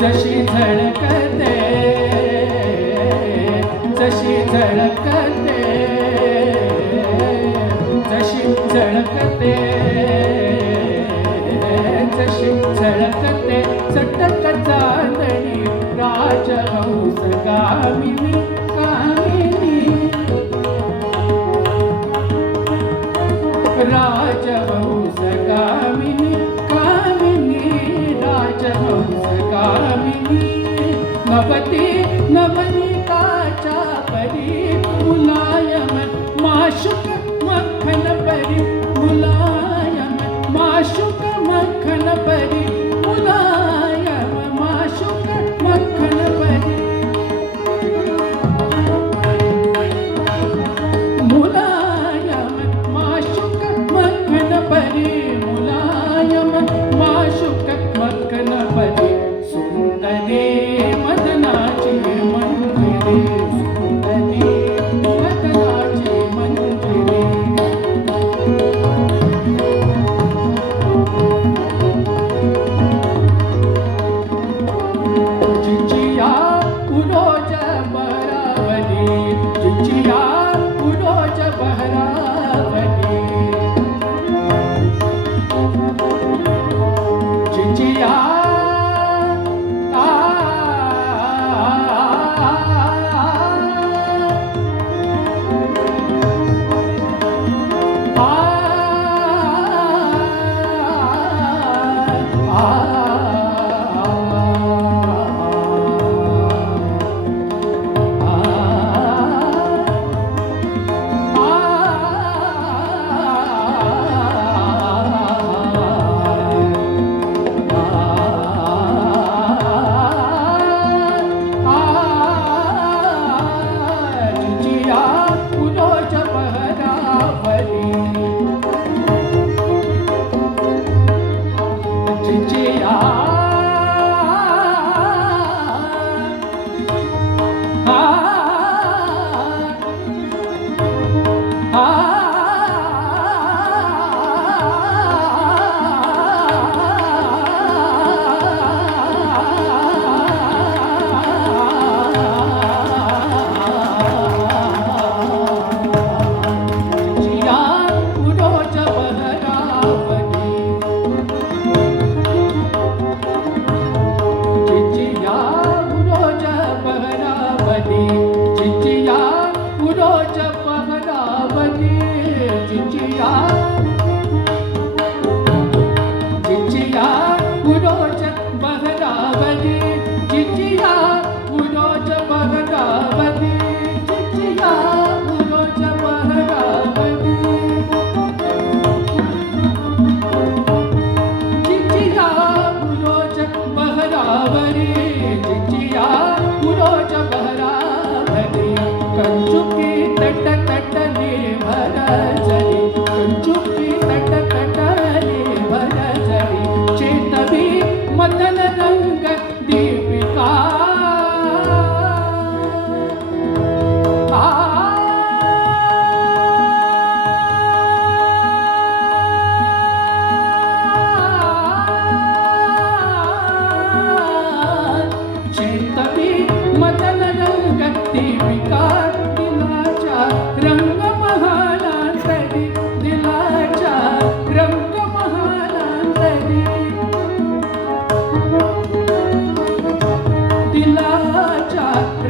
जशी झळकते जशी झळकते जशी झळकते जशी झळकते चटक चांदणी राजहंस गामिनी भवती नवनिकाचा परी मुलायम माशुक मक्खन परी मुलायम माशुक मक्खन परी.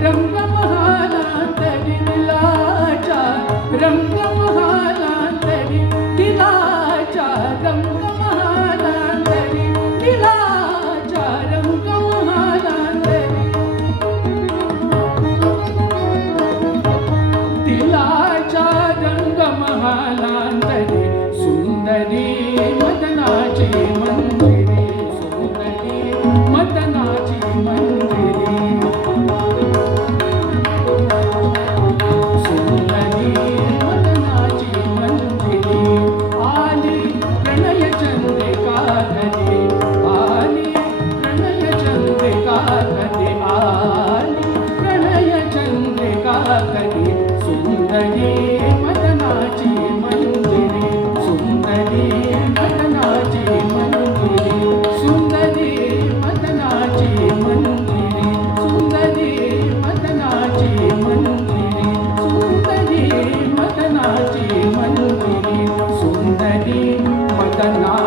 रंग Why not?